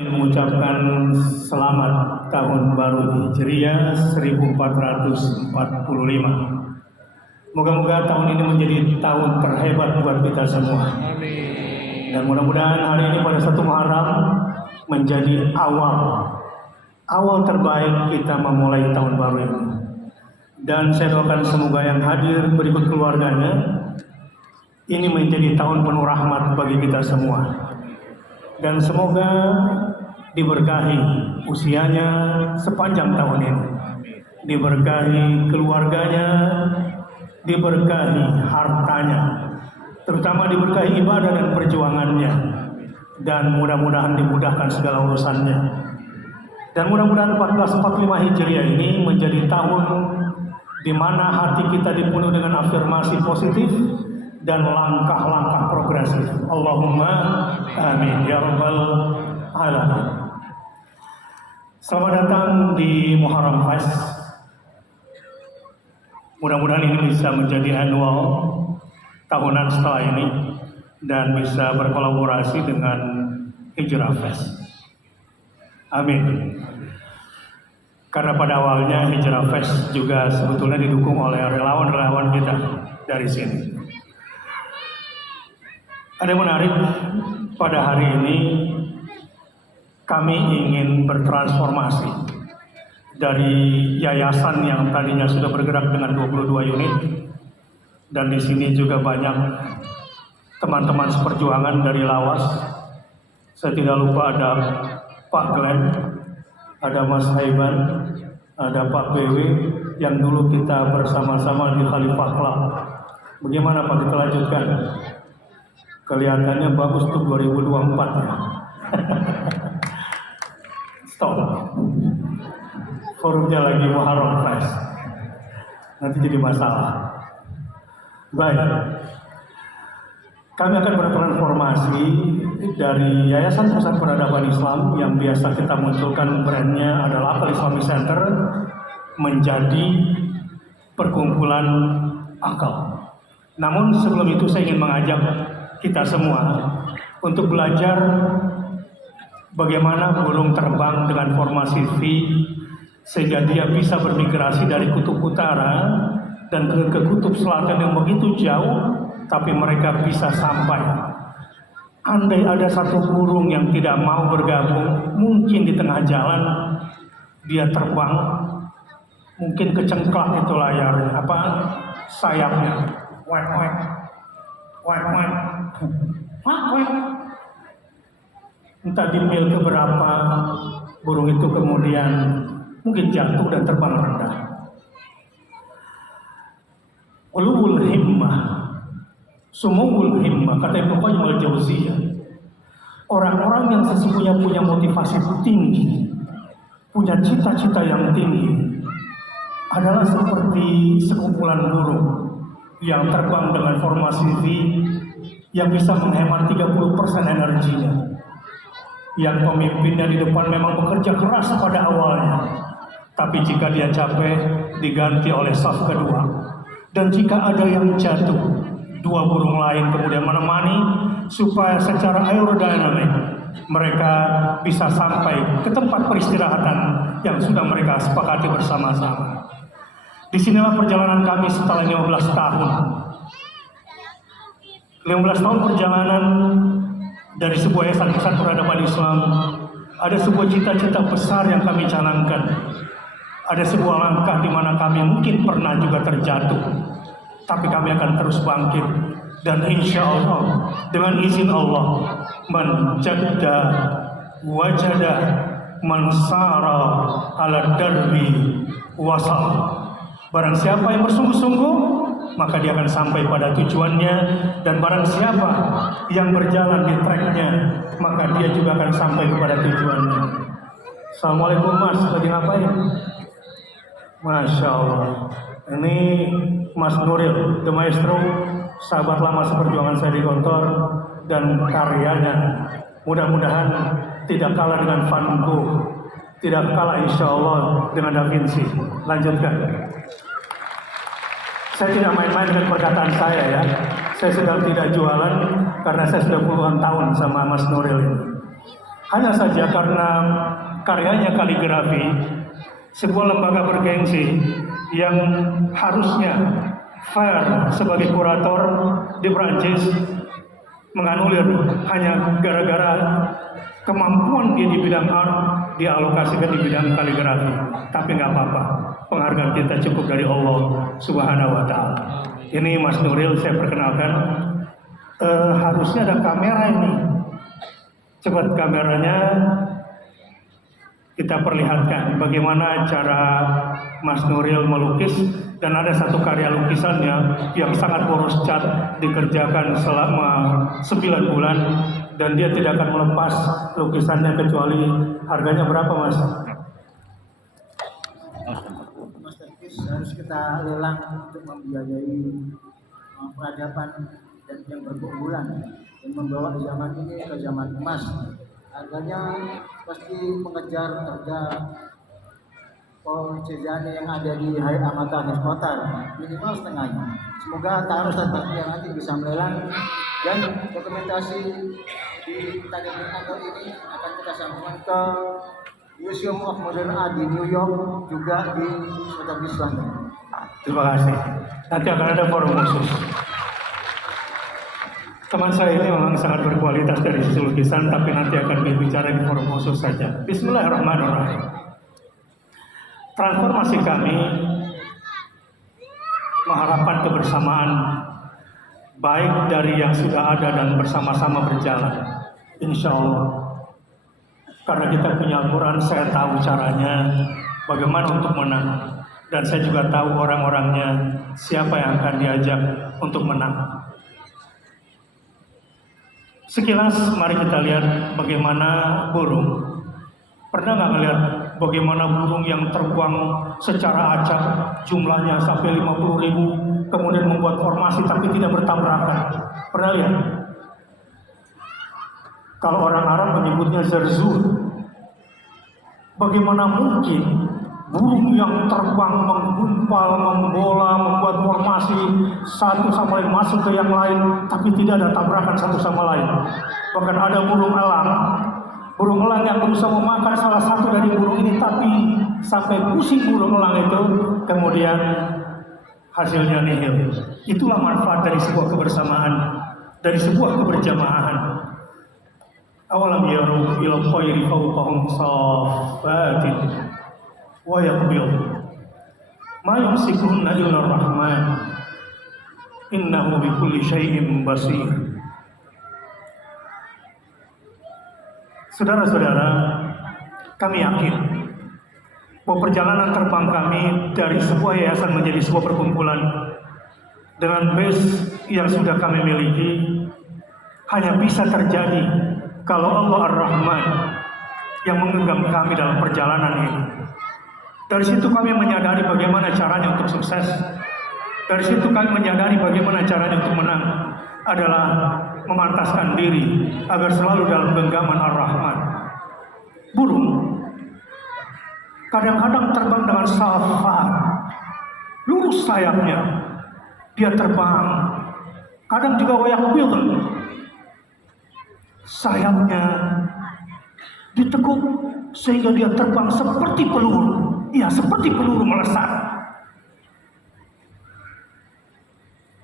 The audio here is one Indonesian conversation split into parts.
Mengucapkan selamat tahun baru Hijriah 1445. Moga-moga tahun ini menjadi tahun terhebat buat kita semua. Dan mudah-mudahan hari ini pada 1 Muharram menjadi awal terbaik kita memulai tahun baru ini. Dan saya doakan semoga yang hadir berikut keluarganya ini menjadi tahun penuh rahmat bagi kita semua. Dan semoga diberkahi usianya sepanjang tahun ini, diberkahi keluarganya, diberkahi hartanya, terutama diberkahi ibadah dan perjuangannya, dan mudah-mudahan dimudahkan segala urusannya. Dan mudah-mudahan 1445 Hijriah ini menjadi tahun di mana hati kita dipenuhi dengan afirmasi positif dan langkah-langkah progresif. Allahumma amin ya rabbal alamin. Selamat datang di Muharram Fest. Mudah-mudahan ini bisa menjadi annual tahunan setelah ini dan bisa berkolaborasi dengan Hijrah Fest. Amin. Karena pada awalnya Hijrah Fest juga sebetulnya didukung oleh relawan-relawan kita dari sini. Ada yang menarik, pada hari ini kami ingin bertransformasi dari yayasan yang tadinya sudah bergerak dengan 22 unit, dan di sini juga banyak teman-teman seperjuangan dari Lawas. Saya tidak lupa ada Pak Glenn, ada Mas Haiban, ada Pak BW yang dulu kita bersama-sama di Khalifah Club. Bagaimana Pak, kita lanjutkan? Kelihatannya bagus tuh 2024 ya. Stop. Forumnya lagi Muharram Fest. Nanti jadi masalah. Baik. Kami akan bertransformasi dari Yayasan Pusat Peradaban Islam yang biasa kita munculkan brandnya adalah Akal Islamic Center menjadi perkumpulan akal. Namun sebelum itu saya ingin mengajak kita semua untuk belajar bagaimana burung terbang dengan formasi V sehingga dia bisa bermigrasi dari kutub utara dan ke kutub selatan yang begitu jauh, tapi mereka bisa sampai. Andai ada satu burung yang tidak mau bergabung, mungkin di tengah jalan dia terbang, mungkin kecengklak itu layarnya, sayapnya, wek wek wek wek. Entah di mil keberapa burung itu kemudian mungkin jatuh dan terbang rendah. Ulul himmah, sumul himmah, kata Ibnu Qayyim al-Jauziyah. Orang-orang yang sesungguhnya punya motivasi tinggi, punya cita-cita yang tinggi, adalah seperti sekumpulan burung yang terbang dengan formasi V, yang bisa menghemat 30% energinya. Yang pemimpinnya di depan memang bekerja keras pada awalnya, tapi jika dia capek diganti oleh saf kedua. Dan jika ada yang jatuh, dua burung lain kemudian menemani supaya secara aerodinamik mereka bisa sampai ke tempat peristirahatan yang sudah mereka sepakati bersama-sama. Disinilah perjalanan kami setelah 15 tahun. 15 tahun perjalanan dari sebuah yayasan pusat peradaban Islam. Ada sebuah cita-cita besar yang kami canangkan. Ada sebuah langkah di mana kami mungkin pernah juga terjatuh, tapi kami akan terus bangkit. Dan insya Allah, dengan izin Allah, man jadda wajada, man sara ala darbi wasal. Barang siapa yang bersungguh-sungguh, maka dia akan sampai pada tujuannya. Dan barang siapa yang berjalan di treknya, maka dia juga akan sampai kepada tujuannya. Assalamualaikum Mas, lagi ngapain? Masya Allah. Ini Mas Nuril, The Maestro, sahabat lama seperjuangan saya di Gontor, dan karyanya mudah-mudahan tidak kalah dengan Van Gogh, tidak kalah insya Allah dengan Da Vinci. Lanjutkan. Saya tidak main-main dengan perkataan saya ya. Saya sedang tidak jualan karena saya sudah puluhan tahun sama Mas Nuril ini. Hanya saja karena karyanya kaligrafi, sebuah lembaga bergengsi yang harusnya fair sebagai kurator di Prancis menganulir hanya gara-gara kemampuan dia di bidang art dialokasikan di bidang kaligrafi. Tapi nggak apa-apa, penghargaan kita cukup dari Allah Subhanahu wa Ta'ala. Ini Mas Nuril, saya perkenalkan. Harusnya ada kamera ini. Cepat kameranya, kita perlihatkan bagaimana cara Mas Nuril melukis. Dan ada satu karya lukisannya yang sangat boros cat, dikerjakan selama 9 bulan, dan dia tidak akan melepas lukisannya kecuali harganya berapa, Mas? Masterpiece harus kita lelang untuk membiayai peradaban dan yang berkeunggulan yang membawa zaman ini ke zaman emas. Harganya pasti mengejar harga Cezanne yang ada di Hari Amata Headquarter, minimal setengahnya. Semoga taruh Ustadz yang nanti bisa melelang, dan dokumentasi di Taman Kantor ini akan kita sambungkan ke Museum of Modern Art di New York, juga di Sotheby's London. Terima kasih. Nanti akan ada forum khusus. Teman saya ini memang sangat berkualitas dari sisi lukisan, tapi nanti akan berbicara di forum khusus saja. Bismillahirrahmanirrahim. Transformasi kami mengharapkan kebersamaan baik dari yang sudah ada dan bersama-sama berjalan, insya Allah. Karena kita punya Al-Quran, saya tahu caranya bagaimana untuk menang, dan saya juga tahu orang-orangnya, siapa yang akan diajak untuk menang. Sekilas mari kita lihat bagaimana burung. Pernah nggak ngeliat bagaimana burung yang terbang secara acak, jumlahnya sampai 50.000, kemudian membuat formasi tapi tidak bertabrakan? Pernah lihat? Kalau orang Arab menyebutnya zerzur. Bagaimana mungkin burung yang terbang menggumpal, membola, membuat formasi satu sama lain masuk ke yang lain, tapi tidak ada tabrakan satu sama lain? Bahkan ada burung elang yang berusaha memakan salah satu dari burung ini, tapi sampai pusing burung elang itu, kemudian hasilnya nihil. Itulah manfaat dari sebuah kebersamaan, dari sebuah keberjamahan. Awalam yaru ila tayri fawqahum saffatin wa yaqbil ma yumsikuhunna illa ar-rahman innahu bikulli syai'in basir. Saudara-saudara, kami yakin bahwa perjalanan terbang kami dari sebuah yayasan menjadi sebuah perkumpulan dengan base yang sudah kami miliki hanya bisa terjadi kalau Allah Ar-Rahman yang menggenggam kami dalam perjalanan ini. Dari situ kami menyadari bagaimana caranya untuk sukses. Dari situ kami menyadari bagaimana caranya untuk menang adalah memantaskan diri agar selalu dalam genggaman Ar-Rahman. Burung kadang-kadang terbang dengan safar, lurus sayapnya, dia terbang. Kadang juga wayakbil, sayapnya ditekuk sehingga dia terbang seperti peluru. Ya, seperti peluru melesat.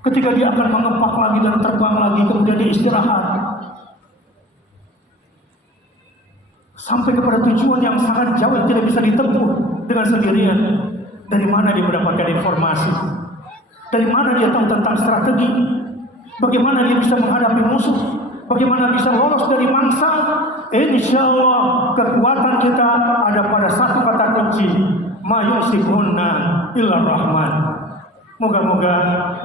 Ketika dia akan mengepak lagi dan terbang lagi, kemudian dia istirahat sampai kepada tujuan yang sangat jauh yang tidak bisa ditempuh dengan sendirian. Dari mana dia mendapatkan informasi? Dari mana dia tahu tentang strategi? Bagaimana dia bisa menghadapi musuh? Bagaimana bisa lolos dari mangsa? Insya Allah kekuatan kita ada pada satu kata kunci, ma yusibunna illa rahman. Moga-moga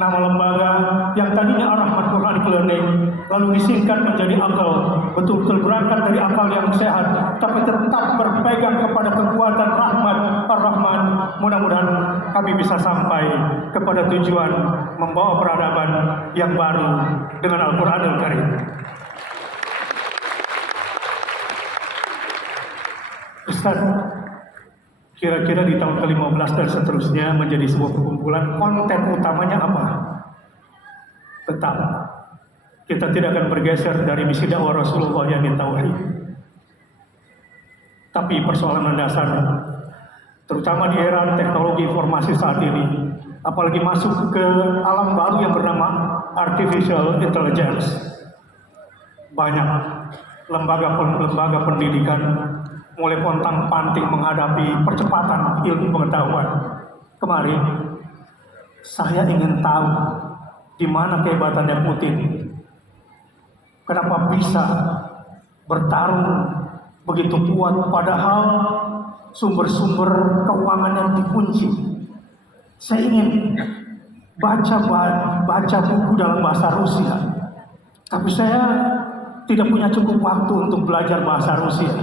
nama lembaga yang tadinya Ar-Rahman Quranic Learning lalu disingkat menjadi akal, betul-betul berangkat dari akal yang sehat, tapi tetap berpegang kepada kekuatan rahmat Ar-Rahman. Mudah-mudahan kami bisa sampai kepada tujuan membawa peradaban yang baru dengan Al-Quranul Karim. Ustaz, kira-kira di tahun ke-15 dan seterusnya menjadi sebuah perkumpulan, konten utamanya apa? Tetap kita tidak akan bergeser dari misi dakwah Rasulullah yang tauhid. Tapi persoalan mendasar, terutama di era teknologi informasi saat ini, apalagi masuk ke alam baru yang bernama artificial intelligence, banyak lembaga pendidikan mulai pontang-panting menghadapi percepatan ilmu pengetahuan. Kemarin saya ingin tahu di mana kehebatannya Putin. Kenapa bisa bertarung begitu kuat padahal sumber-sumber keuangannya dikunci. Saya ingin baca buku dalam bahasa Rusia, tapi saya tidak punya cukup waktu untuk belajar bahasa Rusia.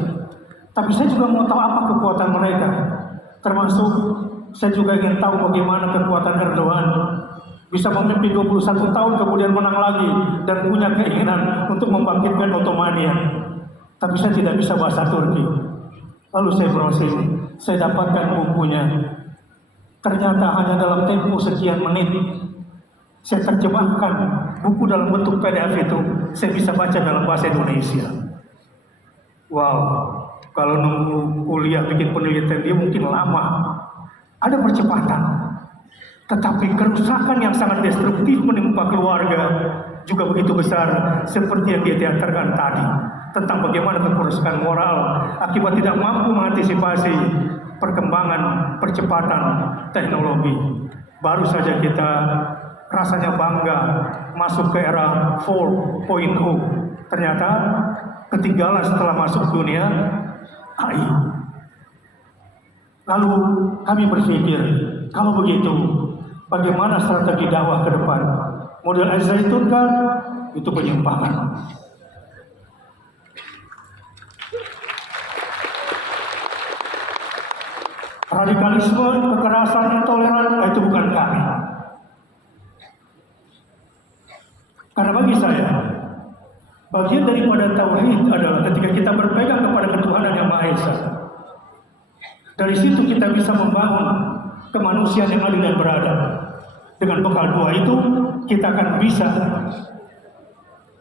Tapi saya juga mau tahu apa kekuatan mereka. Termasuk saya juga ingin tahu bagaimana kekuatan Erdogan bisa memimpin 21 tahun kemudian menang lagi dan punya keinginan untuk membangkitkan Ottomania. Tapi saya tidak bisa bahasa Turki. Lalu saya browsing, saya dapatkan bukunya. Ternyata hanya dalam tempo sekian menit saya terjemahkan buku dalam bentuk PDF itu, saya bisa baca dalam bahasa Indonesia. Wow, kalau nunggu kuliah bikin penelitian dia mungkin lama. Ada percepatan, tetapi kerusakan yang sangat destruktif menimpa keluarga juga begitu besar, seperti yang dia teaterkan tadi tentang bagaimana kerusakan moral akibat tidak mampu mengantisipasi perkembangan percepatan teknologi. Baru saja kita rasanya bangga masuk ke era 4.0. Ternyata ketinggalan setelah masuk dunia AI. Lalu kami berpikir, kalau begitu bagaimana strategi dakwah ke depan? Model Al-Zaitun kan itu penyimpangan. Radikalisme, kekerasan, intoleran, itu bukan kami. Karena bagi saya, bagian daripada tauhid adalah ketika kita berpegang kepada ketuhanan yang Maha Esa. Dari situ kita bisa membangun kemanusiaan yang adil dan beradab. Dengan bekal dua itu, kita akan bisa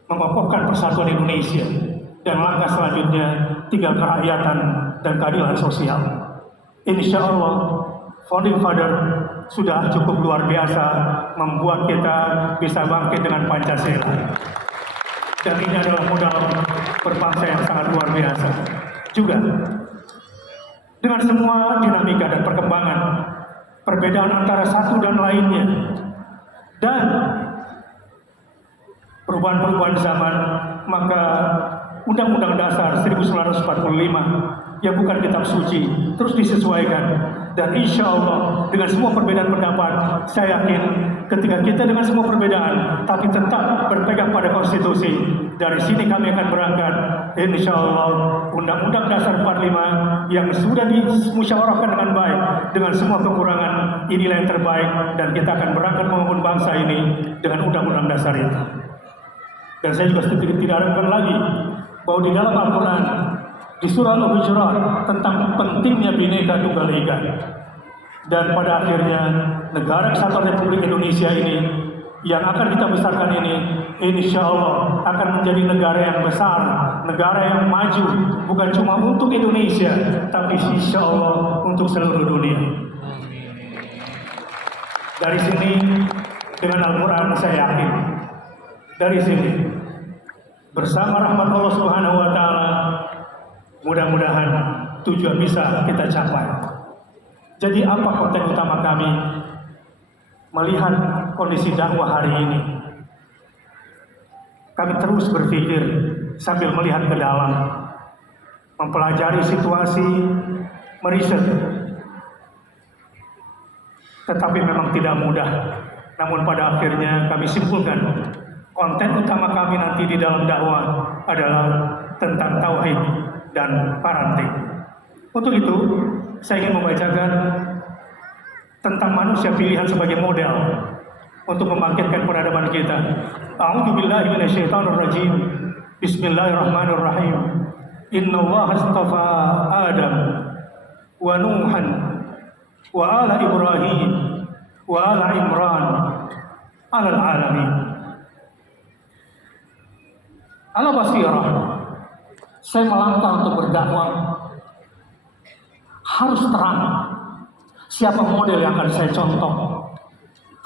mengokohkan persatuan Indonesia. Dan langkah selanjutnya, tinggal kerakyatan dan keadilan sosial. Insya Allah, Founding Father sudah cukup luar biasa membuat kita bisa bangkit dengan Pancasila. Dan ini adalah modal berbangsa yang sangat luar biasa. Juga, dengan semua dinamika dan perkembangan, perbedaan antara satu dan lainnya, dan perubahan-perubahan zaman, maka Undang-Undang Dasar 1945 yang bukan kitab suci terus disesuaikan. Dan insya Allah dengan semua perbedaan pendapat, saya yakin ketika kita dengan semua perbedaan tapi tetap berpegang pada konstitusi, dari sini kami akan berangkat insya Allah Undang-Undang Dasar 45 yang sudah dimusyawarahkan dengan baik dengan semua kekurangan, inilah yang terbaik, dan kita akan berangkat membangun bangsa ini dengan Undang-Undang Dasar itu. Dan saya juga tidak ragukan lagi bahwa di dalam Al-Quran di surah Al-Hujurat tentang pentingnya Bhinneka Tunggal Ika, dan pada akhirnya negara kesatuan Republik Indonesia ini yang akan kita besarkan ini insya Allah akan menjadi negara yang besar, negara yang maju, bukan cuma untuk Indonesia tapi insya Allah untuk seluruh dunia. Dari sini dengan Al-Quran saya yakin, dari sini bersama rahmat Allah Subhanahu wa Ta'ala, mudah-mudahan tujuan bisa kita capai. Jadi apa konten utama kami melihat kondisi dakwah hari ini? Kami terus berpikir sambil melihat ke dalam, mempelajari situasi, meriset. Tetapi memang tidak mudah. Namun pada akhirnya kami simpulkan konten utama kami nanti di dalam dakwah adalah tentang tauhid dan parenting. Untuk itu, saya ingin membacakan tentang manusia pilihan sebagai model untuk membangkitkan peradaban kita. A'udzubillahi minasyaitonirrajim. Bismillahirrahmanirrahim. Innallaha astafa Adam wa Nuhan wa ala Ibrahim wa ala Imran alal alamin. Ala basirah, saya melangkah untuk berdakwah harus terang. Siapa model yang akan saya contoh?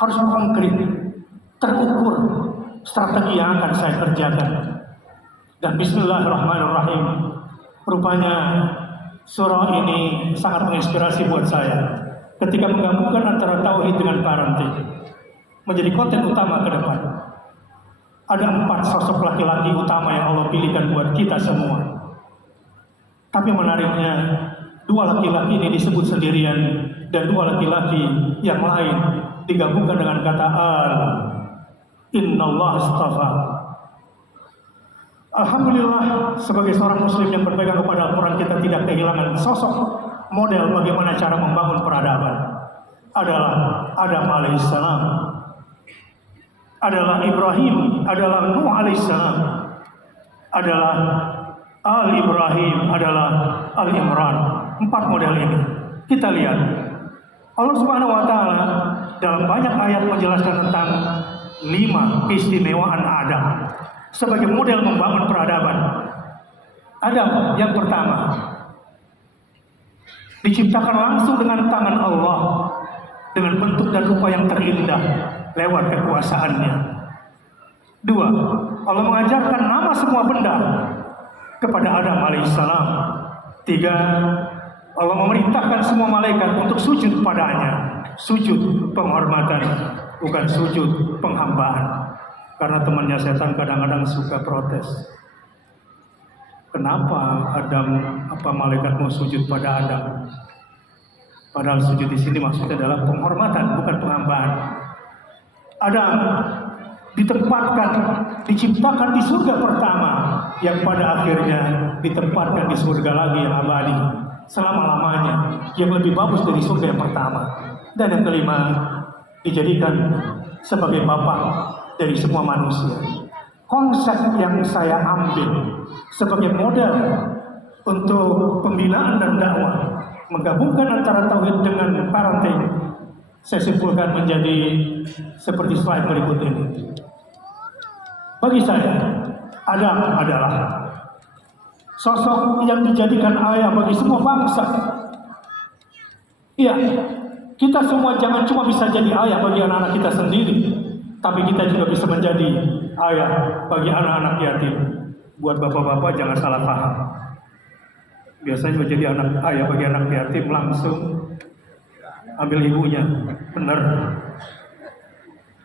Harus konkret, terukur strategi yang akan saya kerjakan. Dan bismillahirrahmanirrahim. Rupanya surah ini sangat menginspirasi buat saya ketika menggabungkan antara tauhid dengan parenting menjadi konten utama ke depan. Ada 4 sosok laki-laki utama yang Allah pilihkan buat kita semua. Tapi menariknya, 2 laki-laki ini disebut sendirian dan 2 laki-laki yang lain digabungkan dengan kata al. Innallah astafa. Alhamdulillah, sebagai seorang muslim yang berpegang kepada Al-Quran, kita tidak kehilangan sosok model bagaimana cara membangun peradaban. Adalah Adam alaihissalam, adalah Ibrahim, adalah Nuh alaihissalam, adalah Al-Ibrahim, adalah Al-Imran. 4 model ini kita lihat. Allah Subhanahu wa Ta'ala dalam banyak ayat menjelaskan tentang 5 keistimewaan Adam sebagai model membangun peradaban. Adam yang pertama diciptakan langsung dengan tangan Allah, dengan bentuk dan rupa yang terindah lewat kekuasaannya. 2, Allah mengajarkan nama semua benda kepada Adam alaihissalam. 3, Allah memerintahkan semua malaikat untuk sujud padanya. Sujud penghormatan, bukan sujud penghambaan. Karena temannya setan kadang-kadang suka protes. Kenapa malaikat mau sujud pada Adam? Padahal sujud di sini maksudnya adalah penghormatan, bukan penghambaan. Adam ditempatkan, diciptakan di surga pertama, yang pada akhirnya ditempatkan di surga lagi yang abadi selama-lamanya, yang lebih bagus dari surga yang pertama. Dan yang kelima, dijadikan sebagai bapak dari semua manusia. Konsep yang saya ambil sebagai model untuk pembinaan dan dakwah, menggabungkan antara tauhid dengan parenting, saya simpulkan menjadi seperti slide berikut ini. Bagi saya, Adam adalah sosok yang dijadikan ayah bagi semua bangsa. Iya, kita semua jangan cuma bisa jadi ayah bagi anak-anak kita sendiri, tapi kita juga bisa menjadi ayah bagi anak-anak yatim. Buat bapak-bapak jangan salah paham. Biasanya menjadi ayah bagi anak yatim langsung ambil ibunya, benar.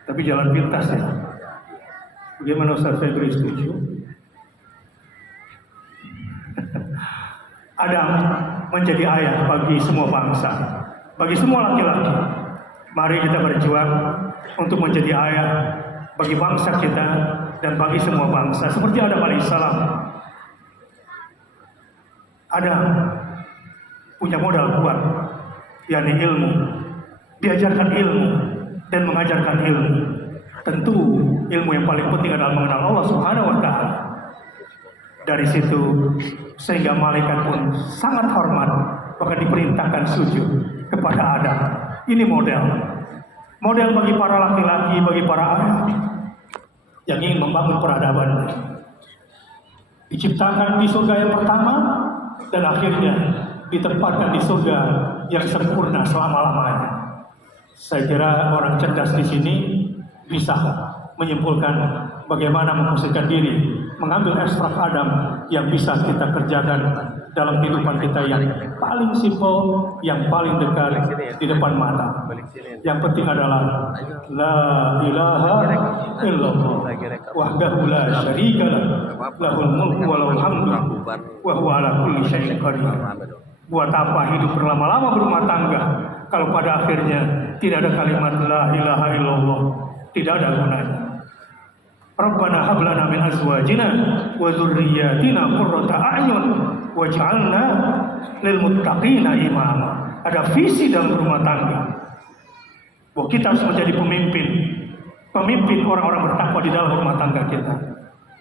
Tapi jalan pintas ya. Bagaimana Ustaz Febri setuju? Adam menjadi ayah bagi semua bangsa, bagi semua laki-laki. Mari kita berjuang untuk menjadi ayah bagi bangsa kita dan bagi semua bangsa. Seperti Adam alaihissalam. Adam punya modal kuat, yakni ilmu. Diajarkan ilmu dan mengajarkan ilmu. Tentu ilmu yang paling penting adalah mengenal Allah Subhanahu wa Ta'ala. Dari situ sehingga malaikat pun sangat hormat, bahkan diperintahkan sujud kepada Adam. Ini model bagi para laki-laki, bagi para ayah yang ingin membangun peradaban. Diciptakan di surga yang pertama dan akhirnya ditempatkan di surga yang sempurna selama-lamanya. Saya kira orang cerdas di sini bisa menyimpulkan bagaimana memposisikan diri, mengambil ekstrak Adam yang bisa kita kerjakan dalam kehidupan kita yang paling simpel, yang paling dekat di depan mata. Yang penting adalah la ilaha illallah wahdahu la syarika lah, lahul mulku wa lahul hamdu wa huwa ala kulli syai'in qadir. Buat apa hidup berlama-lama berumah tangga kalau pada akhirnya tidak ada kalimat la ilaha illallah, tidak ada gunanya. Rabbana hab lana min azwajina wa dzurriyyatina qurrata a'yun waj'alna lil muttaqina imama. Ada visi dalam rumah tangga bahwa kita harus menjadi pemimpin orang-orang bertakwa di dalam rumah tangga kita.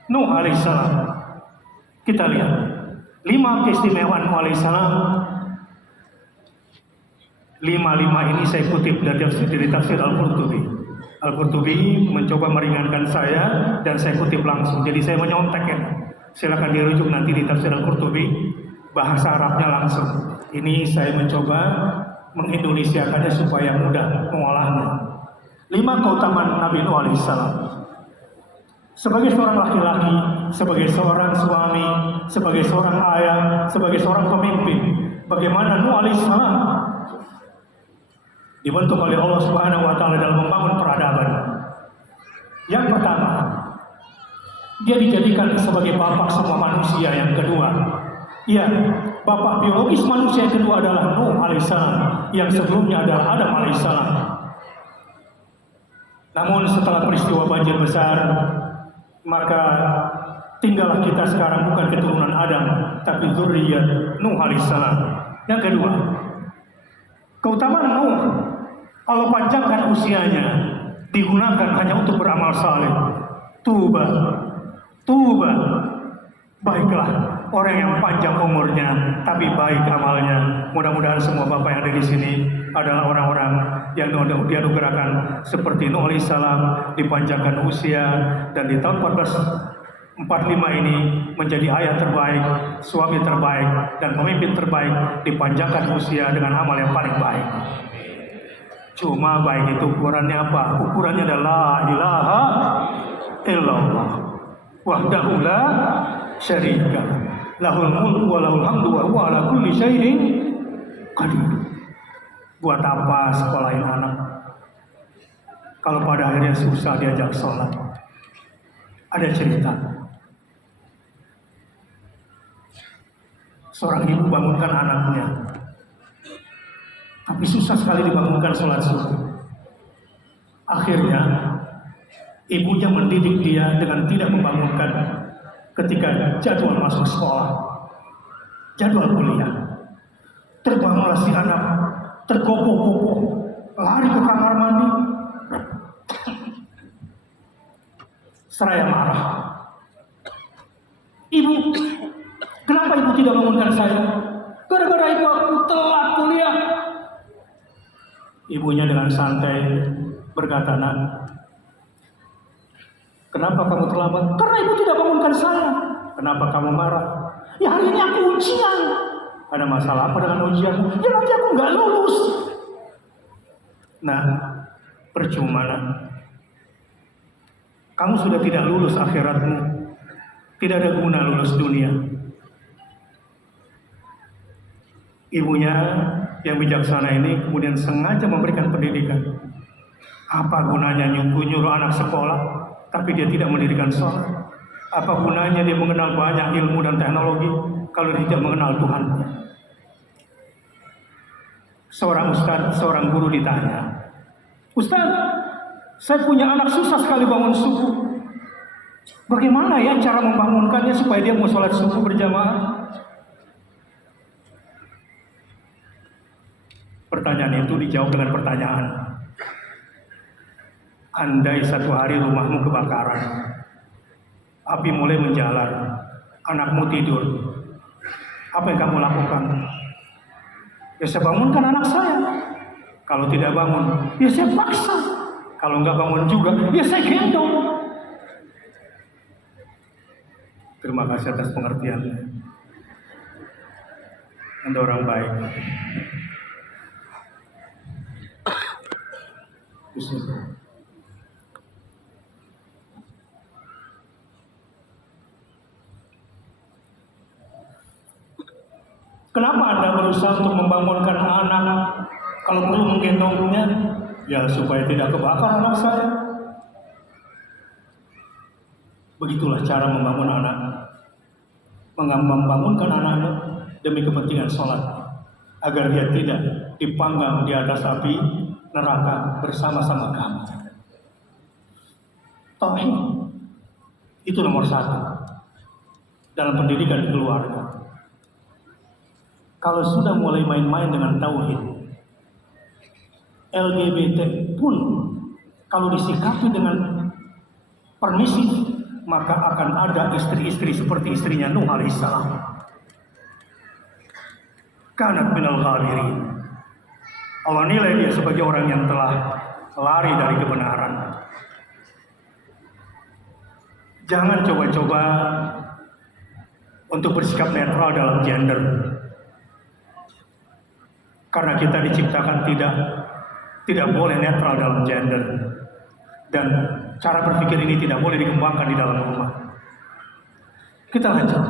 Nuh alaihissalam, kita lihat 5 keistimewaan Nuh alaihissalam. 5 ini saya kutip dari tafsir Al-Qurtubi. Al-Qurtubi mencoba meringankan saya dan saya kutip langsung. Jadi saya menyontek ya. Silakan dirujuk nanti di tafsir Al-Qurtubi bahasa Arabnya langsung. Ini saya mencoba mengindonesiakannya supaya mudah mengolahnya. 5 keutamaan Nabi Nuh alaihissalam. Sebagai seorang laki-laki, sebagai seorang suami, sebagai seorang ayah, sebagai seorang pemimpin, bagaimana Nuh alaihissalam dibentuk oleh Allah Subhanahu wa taala dalam membangun peradaban. Yang pertama, dia dijadikan sebagai bapak semua manusia. Yang kedua, ya, bapak biologis manusia yang kedua adalah Nuh alaihissalam, yang sebelumnya adalah Adam alaihissalam. Namun setelah peristiwa banjir besar, maka tinggallah kita sekarang bukan keturunan Adam, tapi zuriyat Nuh alaihissalam. Yang kedua, keutamaan Nuh, Allah panjangkan usianya, digunakan hanya untuk beramal saleh. Tuba, baiklah orang yang panjang umurnya tapi baik amalnya. Mudah-mudahan semua bapak yang ada di sini adalah orang-orang yang dianugerahkan seperti Nuh alaihissalam, dipanjangkan usia, dan di tahun 1445 ini menjadi ayah terbaik, suami terbaik, dan pemimpin terbaik, dipanjangkan usia dengan amal yang paling baik. Cuma baik itu ukurannya apa? Ukurannya adalah la ilaha illallah wahdahu la syarika lahul mulku wa lahul hamdu wa huwa ala kulli syai'in qadir. Buat apa sekolahin anak kalau pada akhirnya susah diajak sholat? Ada cerita, seorang ibu bangunkan anaknya, tapi susah sekali dibangunkan sholat subuh. Akhirnya ibunya mendidik dia dengan tidak membangunkan ketika jadwal masuk sekolah, jadwal kuliah. Terbangunlah si anak, tergopoh-gopoh, lari ke kamar mandi, seraya marah. Ibu, kenapa ibu tidak bangunkan saya? Gara-gara ibu aku telat kuliah. Ibunya dengan santai berkata, "Nak, kenapa kamu terlambat?" "Karena ibu tidak bangunkan saya." "Kenapa kamu marah?" "Ya hari ini aku ujian." "Ada masalah apa dengan ujian?" "Ya nanti aku nggak lulus." Nah, percuma nak. Kamu sudah tidak lulus akhiratmu, tidak ada guna lulus dunia. Ibunya yang bijaksana ini kemudian sengaja memberikan pendidikan. Apa gunanya nyuruh anak sekolah, tapi dia tidak mendirikan sholat? Apa gunanya dia mengenal banyak ilmu dan teknologi, kalau dia tidak mengenal Tuhan? Seorang ustaz, seorang guru ditanya, "Ustaz, saya punya anak susah sekali bangun subuh. Bagaimana ya cara membangunkannya supaya dia mau sholat subuh berjamaah?" Pertanyaan itu dijawab dengan pertanyaan. Andai satu hari rumahmu kebakaran, api mulai menjalar, anakmu tidur, apa yang kamu lakukan? "Ya saya bangunkan anak saya." "Kalau tidak bangun, ya saya paksa." "Kalau nggak bangun juga, ya saya gendong." Terima kasih atas pengertiannya. Anda orang baik. Bismillah. Kenapa Anda berusaha untuk membangunkan anak? Kalau perlu menggendongnya, ya supaya tidak kebakar anak saya. Begitulah cara membangun anak. Membangunkan anaknya demi kepentingan sholat, agar dia tidak dipanggang di atas api neraka bersama-sama kamu. Tauhid itu nomor 1 dalam pendidikan di keluarga. Kalau sudah mulai main-main dengan tauhid, LGBT pun kalau disikapi dengan permisif, maka akan ada istri-istri seperti istrinya Nuh alaihissalam. Kanat minal ghabirin. Allah nilai dia sebagai orang yang telah lari dari kebenaran. Jangan coba-coba untuk bersikap netral dalam gender. Karena kita diciptakan tidak boleh netral dalam gender. Dan cara berpikir ini tidak boleh dikembangkan di dalam rumah. Kita lanjut.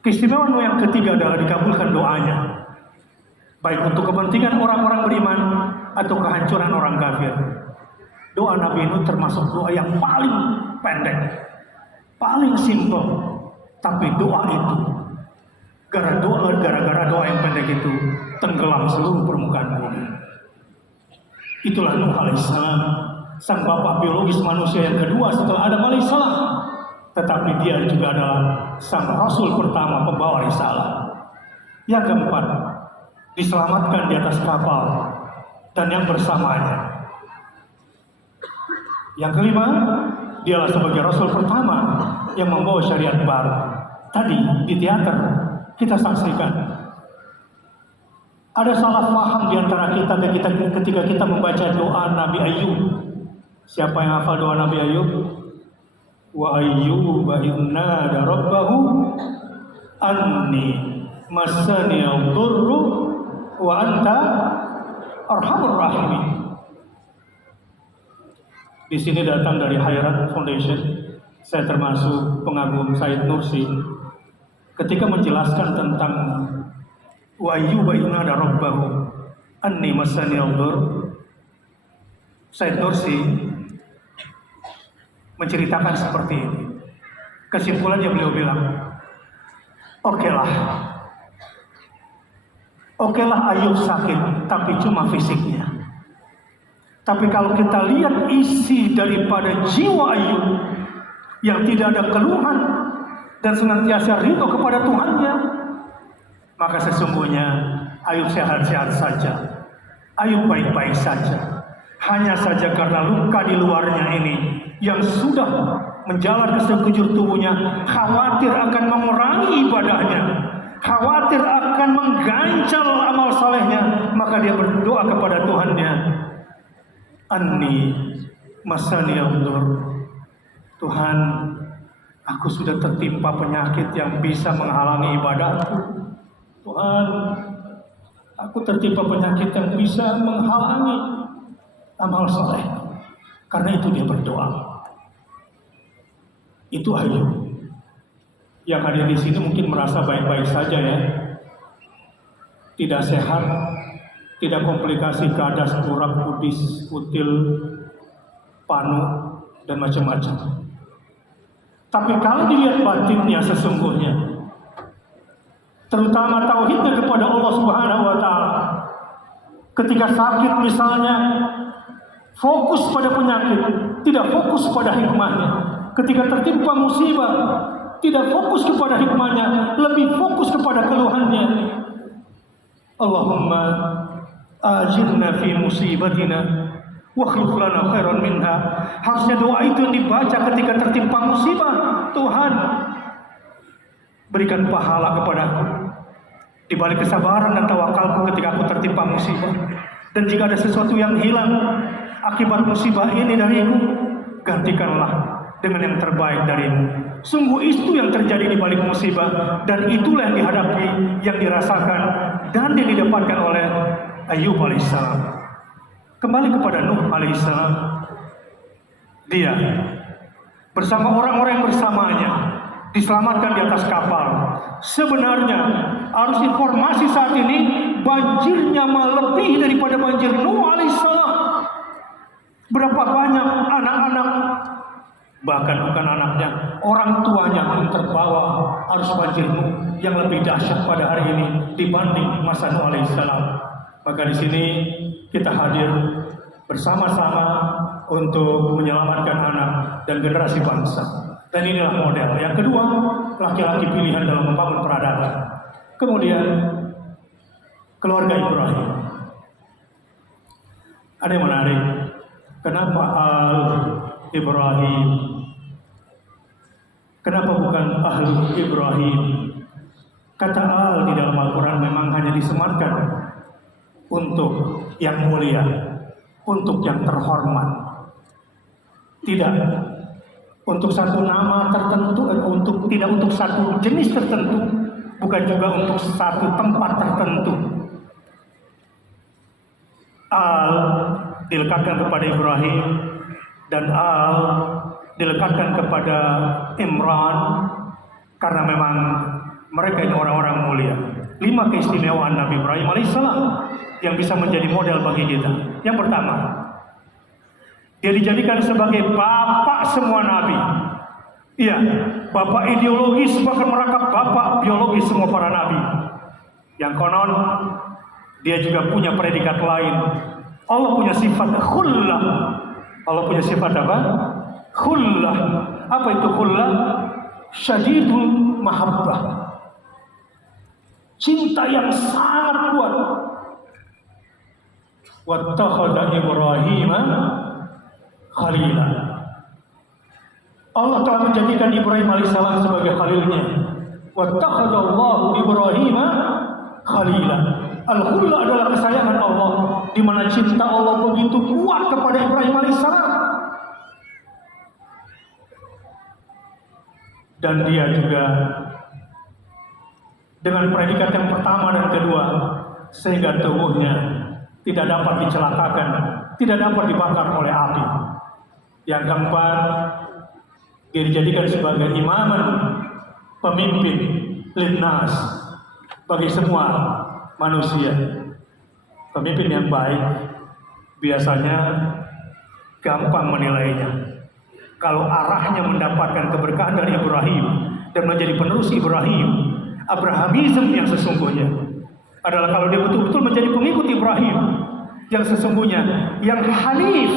Keistimewaan yang ketiga adalah dikabulkan doanya. Baik untuk kepentingan orang-orang beriman atau kehancuran orang kafir. Doa Nabi Nuh termasuk doa yang paling pendek, paling simpel. Tapi doa itu, gara-gara doa yang pendek itu, tenggelam seluruh permukaan bumi. Itulah Nuh alaihissalam, sang bapak biologis manusia yang kedua setelah Adam alaihissalam. Tetapi dia juga adalah sang rasul pertama pembawa risalah. Yang keempat, diselamatkan di atas kapal dan yang bersamanya. Yang kelima, dialah sebagai rasul pertama yang membawa syariat baru. Tadi di teater kita saksikan ada salah paham di antara kita ketika kita membaca doa Nabi Ayub. Siapa yang hafal doa Nabi Ayub? Wa ayyuba idnada rabbahu anni massani al-dhurru wa anta arhamur rahimin. Di sini datang dari Hayrat Foundation. Saya termasuk pengagum Said Nursi. Ketika menjelaskan tentang wa ayyuba idnada rabbahu anni massani al-dhurru, Said Nursi menceritakan seperti ini. Kesimpulannya beliau bilang, okelah Ayub sakit, tapi cuma fisiknya. Tapi kalau kita lihat isi daripada jiwa Ayub yang tidak ada keluhan dan senantiasa ridho kepada Tuhannya, maka sesungguhnya Ayub sehat-sehat saja. Ayub baik-baik saja. Hanya saja karena luka di luarnya ini yang sudah menjalar ke sekujur tubuhnya, khawatir akan mengurangi ibadahnya, khawatir akan mengganjal amal salehnya, maka dia berdoa kepada Tuhannya, Anni masani al-dhur. Tuhan, aku sudah tertimpa penyakit yang bisa menghalangi ibadahku. Tuhan, aku tertimpa penyakit yang bisa menghalangi amal saleh. Karena itu dia berdoa. Itu Ayub. Yang hadir di sini mungkin merasa baik-baik saja ya, tidak sehat, tidak komplikasi kadas, kurap, kudis, kutil, panu, dan macam-macam. Tapi kalau dilihat batinnya sesungguhnya, terutama tauhidnya kepada Allah Subhanahu wa Ta'ala, ketika sakit misalnya, fokus pada penyakit, tidak fokus pada hikmahnya. Ketika tertimpa musibah, tidak fokus kepada hikmahnya, lebih fokus kepada keluhannya. Allahumma ajirna fi musibatina wa akhlif lana khairan minha. Harusnya doa itu yang dibaca ketika tertimpa musibah. Tuhan, berikan pahala kepadaku di balik kesabaran dan tawakalku ketika aku tertimpa musibah. Dan jika ada sesuatu yang hilang akibat musibah ini dariku, gantikanlah dengan yang terbaik darimu. Sungguh itu yang terjadi di balik musibah, dan itulah yang dihadapi, yang dirasakan, dan yang didapatkan oleh Ayub alaihissalam. Kembali kepada Nuh alaihissalam, dia bersama orang-orang yang bersamanya diselamatkan di atas kapal. Sebenarnya harus informasi saat ini banjirnya melebihi daripada banjir Nuh alaihissalam. Berapa banyak anak-anak, bahkan bukan anaknya, orang tuanya pun terbawa arus banjir Nuh yang lebih dahsyat pada hari ini dibanding masa Nuh alaihissalam. Maka di sini kita hadir bersama-sama untuk menyelamatkan anak dan generasi bangsa. Dan inilah model. Yang kedua, laki-laki pilihan dalam membangun peradaban. Kemudian keluarga Ibrahim. Ada yang menarik. Kenapa Ibrahim? Kenapa bukan ahlu Ibrahim? Kata al di dalam Al-Quran memang hanya disematkan untuk yang mulia, untuk yang terhormat, tidak untuk satu nama tertentu, tidak untuk satu jenis tertentu, bukan juga untuk satu tempat tertentu. Al dilekatkan kepada Ibrahim dan Al dilekatkan kepada Imran karena memang mereka ini orang-orang mulia. 5 keistimewaan Nabi Ibrahim alaihissalam yang bisa menjadi model bagi kita. Yang pertama, dia dijadikan sebagai bapak semua nabi. Iya, bapak ideologis, bahkan merangkap bapak biologis semua para nabi. Yang konon dia juga punya predikat lain. Allah punya sifat khullah. Allah punya sifat apa? Khullah. Apa itu khullah? Syadidul mahabbah. Cinta yang sangat kuat. Wattakhadha Ibrahim khalila. Allah telah menjadikan Ibrahim alaihissalam sebagai khalilnya. Wattakhadha Allahu Ibrahim khalila. Al-khullah adalah kesayangan Allah, di mana cinta Allah begitu kuat kepada Ibrahim alaihissalam. Dan dia juga dengan predikat yang pertama dan kedua, sehingga tubuhnya tidak dapat dicelakakan, tidak dapat dibakar oleh api. Yang keempat, dia dijadikan sebagai imaman, pemimpin, linnas, bagi semua manusia. Pemimpin yang baik biasanya gampang menilainya. Kalau arahnya mendapatkan keberkahan dari Ibrahim dan menjadi penerus Ibrahim, Abrahamism yang sesungguhnya adalah kalau dia betul-betul menjadi pengikut Ibrahim yang sesungguhnya, yang hanif,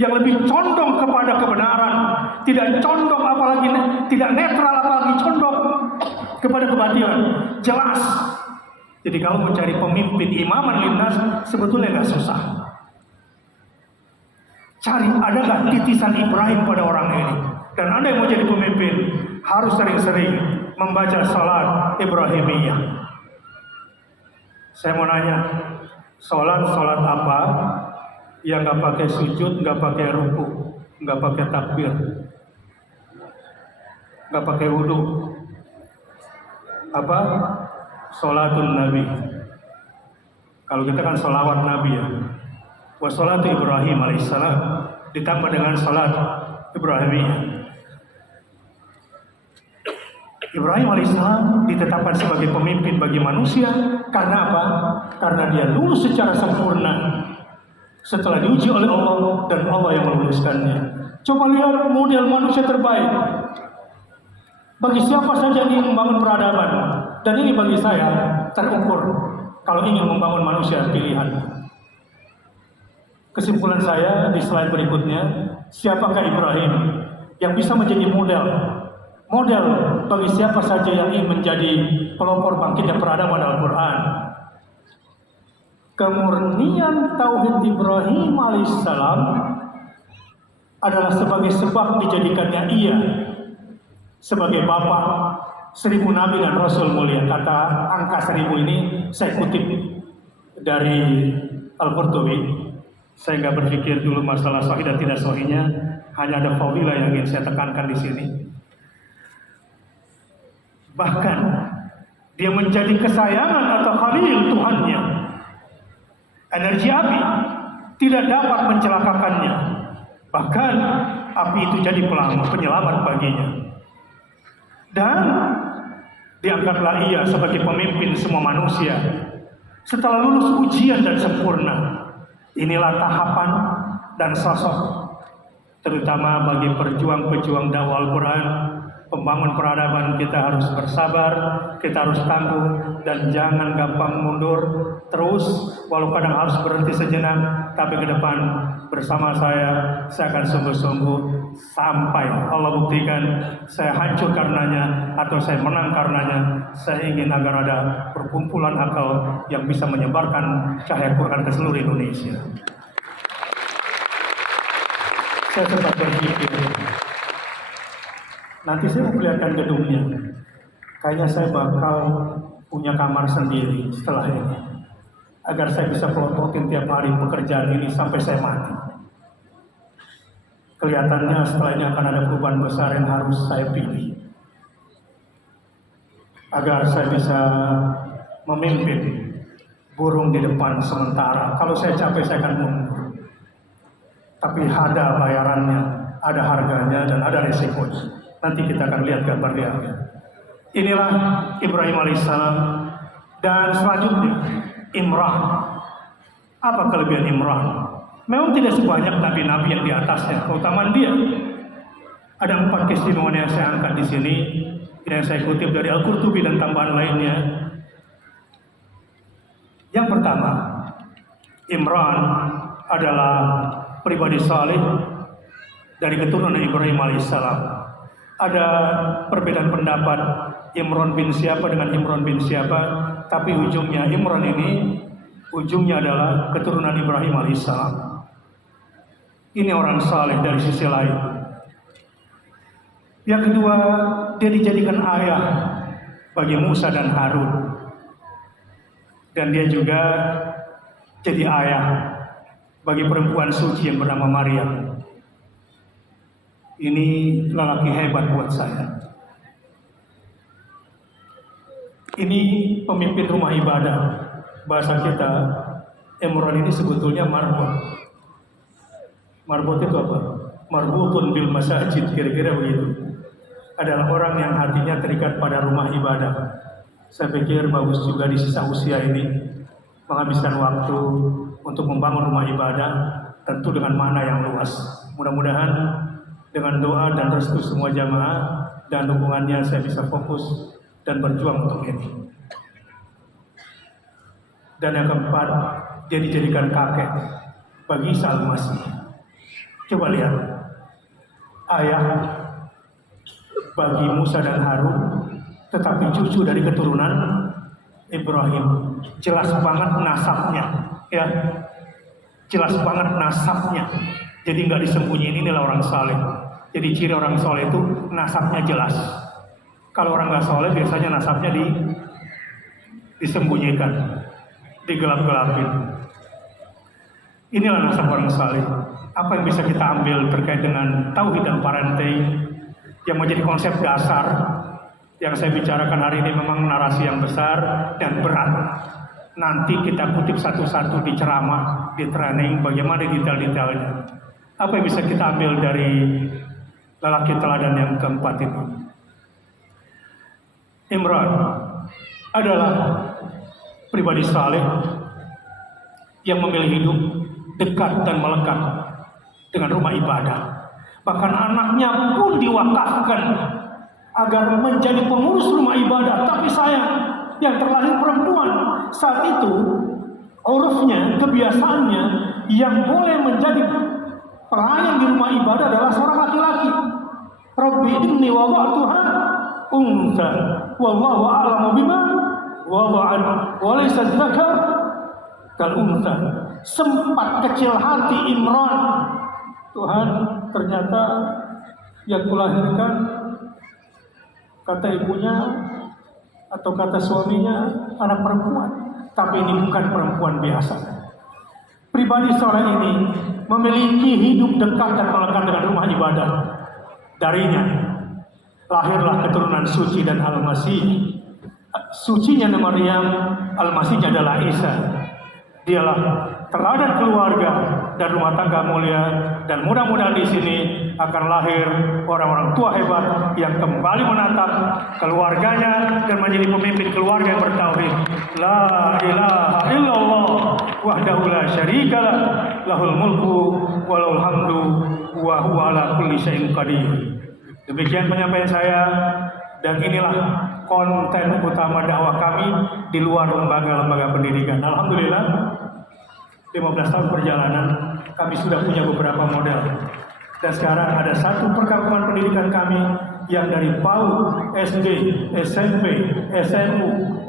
yang lebih condong kepada kebenaran, tidak condong apalagi tidak netral, apalagi condong kepada kebatilan. Jelas. Jadi kalau mencari pemimpin imaman linnas sebetulnya nggak susah. Cari ada nggak titisan Ibrahim pada orang ini. Dan Anda yang mau jadi pemimpin harus sering-sering membaca salat Ibrahimiyah. Saya mau nanya, salat apa yang nggak pakai sujud, nggak pakai ruku, nggak pakai takbir, nggak pakai wudhu? Apa? Salatun Nabi. Kalau kita kan salawat Nabi ya. Wa salatu Ibrahim alaihissalam ditambah dengan salat Ibrahimiyah. Ibrahim alaihissalam ditetapkan sebagai pemimpin bagi manusia karena apa? Karena dia lulus secara sempurna setelah diuji oleh Allah dan Allah yang meluluskannya. Coba lihat model manusia terbaik. Bagi siapa saja yang ingin membangun peradaban, dan ini bagi saya terukur kalau ingin membangun manusia pilihan. Kesimpulan saya di slide berikutnya, siapakah Ibrahim yang bisa menjadi model bagi siapa saja yang ingin menjadi pelopor bangkitnya peradaban Al-Quran. Kemurnian tauhid Ibrahim alaihissalam adalah sebagai sebab dijadikannya ia sebagai bapak 1000 nabi dan rasul mulia. Kata angka 1000 ini saya kutip dari Al-Qurtubi. Saya nggak berpikir dulu masalah sahih dan tidak sahihnya, hanya ada fadilah yang ingin saya tekankan di sini. Bahkan dia menjadi kesayangan atau khalil Tuhannya. Energi api tidak dapat mencelakakannya. Bahkan api itu jadi penyelamat baginya. Dan diangkatlah ia sebagai pemimpin semua manusia setelah lulus ujian dan sempurna. Inilah tahapan dan sosok terutama bagi perjuang-pejuang dakwah Al-Quran, pembangun peradaban. Kita harus bersabar, kita harus tangguh, dan jangan gampang mundur. Terus, walau kadang harus berhenti sejenak, tapi ke depan bersama saya akan sungguh-sungguh sampai Allah buktikan saya hancur karenanya atau saya menang karenanya. Saya ingin agar ada perkumpulan akal yang bisa menyebarkan cahaya Quran ke seluruh Indonesia. Saya sempat berpikir, nanti saya mau perlihatkan gedungnya. Kayaknya saya bakal punya kamar sendiri setelah ini, agar saya bisa pelototin tiap hari pekerjaan ini sampai saya mati. kelihatannya setelah ini akan ada perubahan besar yang harus saya pilih agar saya bisa memimpin burung di depan sementara. Kalau saya capek saya akan mundur. Tapi ada bayarannya, ada harganya, dan ada risikonya. Nanti kita akan lihat gambar dia. Inilah Ibrahim alaihissalam. Dan selanjutnya Imran. Apa kelebihan Imran? Memang tidak sebanyak nabi-nabi yang di atasnya. Keutamaan dia. Ada 4 keistimewaan yang saya angkat di sini, yang saya kutip dari Al-Qurtubi dan tambahan lainnya. Yang pertama, Imran adalah pribadi saleh dari keturunan Ibrahim alaihissalam. Ada perbedaan pendapat Imran bin siapa dengan Imran bin siapa, tapi ujungnya Imran ini ujungnya adalah keturunan Ibrahim alaihissalam. Ini orang saleh dari sisi lain. Yang kedua, dia dijadikan ayah bagi Musa dan Harun. Dan dia juga jadi ayah bagi perempuan suci yang bernama Maryam. Ini lelaki hebat buat saya. Ini pemimpin rumah ibadah. Bahasa kita, Imran ini sebetulnya marbot. Marbot itu apa? Marbutun bil masajid, kira-kira begitu. Adalah orang yang hatinya terikat pada rumah ibadah. Saya pikir bagus juga di sisa usia ini menghabiskan waktu untuk membangun rumah ibadah, tentu dengan makna yang luas. Mudah-mudahan dengan doa dan restu semua jamaah dan dukungannya saya bisa fokus dan berjuang untuk ini. Dan yang keempat, dia dijadikan kakek bagi Isa Al-Masih. Coba lihat, ayah bagi Musa dan Harun, tetapi cucu dari keturunan Ibrahim. Jelas banget nasabnya, ya. Jelas banget nasabnya. Jadi nggak disembunyiin, inilah orang saleh. Jadi ciri orang saleh itu nasabnya jelas. Kalau orang nggak saleh biasanya nasabnya disembunyikan, digelap-gelapin. Inilah nasab orang saleh. Apa yang bisa kita ambil terkait dengan tauhid dan parenting yang menjadi konsep dasar yang saya bicarakan hari ini? Memang narasi yang besar dan berat. Nanti kita kutip satu-satu di ceramah, di training, bagaimana detail-detailnya. Apa yang bisa kita ambil dari lelaki teladan yang keempat itu? Imran adalah pribadi saleh yang memilih hidup dekat dan melekat dengan rumah ibadah. Bahkan anaknya pun diwakafkan agar menjadi pengurus rumah ibadah. Tapi sayang, yang terlahir perempuan. Saat itu urufnya, kebiasaannya, yang boleh menjadi pelayan di rumah ibadah adalah seorang laki-laki. Rabbi inni wada'tuha untha wallahu a'lamu bima wada'an wa laysa dzakar kal untha. Sempat kecil hati Imran, Tuhan, ternyata yang kulahirkan, kata ibunya atau kata suaminya, anak perempuan. Tapi ini bukan perempuan biasa. Pribadi seorang ini memiliki hidup dekat dan melekat dengan rumah ibadah. Darinya lahirlah keturunan suci dan Al-Masih. Sucinya Maryam, Al-Masihnya adalah Isa. Dialah teladan keluarga dan rumah tangga mulia, dan mudah-mudahan di sini akan lahir orang-orang tua hebat yang kembali menatap keluarganya dan menjadi pemimpin keluarga yang bertauhid. La ilaha illallah wahdahu la syarikalah, lahul mulku walahul hamdu wa huwa ala kulli syai'in qadir. Demikian penyampaian saya, dan inilah konten utama dakwah kami di luar lembaga-lembaga pendidikan. Alhamdulillah, 15 tahun perjalanan kami sudah punya beberapa model. Dan sekarang ada satu perkampungan pendidikan kami yang dari PAUD, SD, SMP, SMU,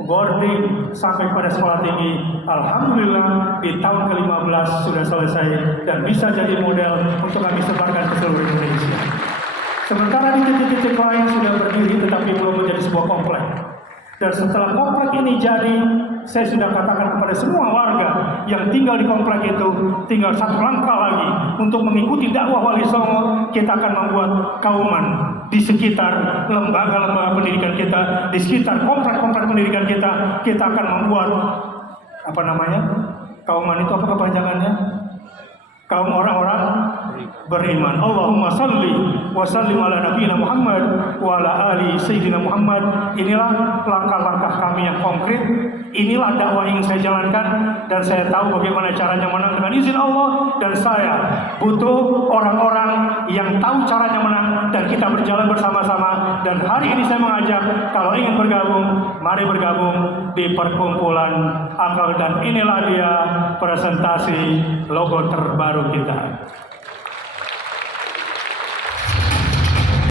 boarding sampai pada sekolah tinggi. Alhamdulillah di tahun ke-15 sudah selesai dan bisa jadi model untuk kami sebarkan ke seluruh Indonesia. Sementara di titik-titik lain sudah berdiri tetapi belum menjadi sebuah komplek. Dan setelah komplek ini jadi, saya sudah katakan kepada semua warga yang tinggal di komplek itu, tinggal satu langkah lagi untuk mengikuti dakwah Wali Songo. Kita akan membuat kauman di sekitar lembaga-lembaga pendidikan kita, di sekitar komplek-komplek pendidikan kita. Kita akan membuat apa namanya? Kauman itu apa kepanjangannya? Kaum orang-orang beriman. Allahumma salli wa sallim ala nabiyina Muhammad wa ala ali sayyidina Muhammad. Inilah langkah-langkah kami yang konkret. Inilah dakwah yang ingin saya jalankan, dan saya tahu bagaimana caranya menang dengan izin Allah, dan saya butuh orang-orang yang tahu caranya menang, dan kita berjalan bersama-sama. Dan hari ini saya mengajak, kalau ingin bergabung, mari bergabung di perkumpulan akal, dan inilah dia presentasi logo terbaru kita.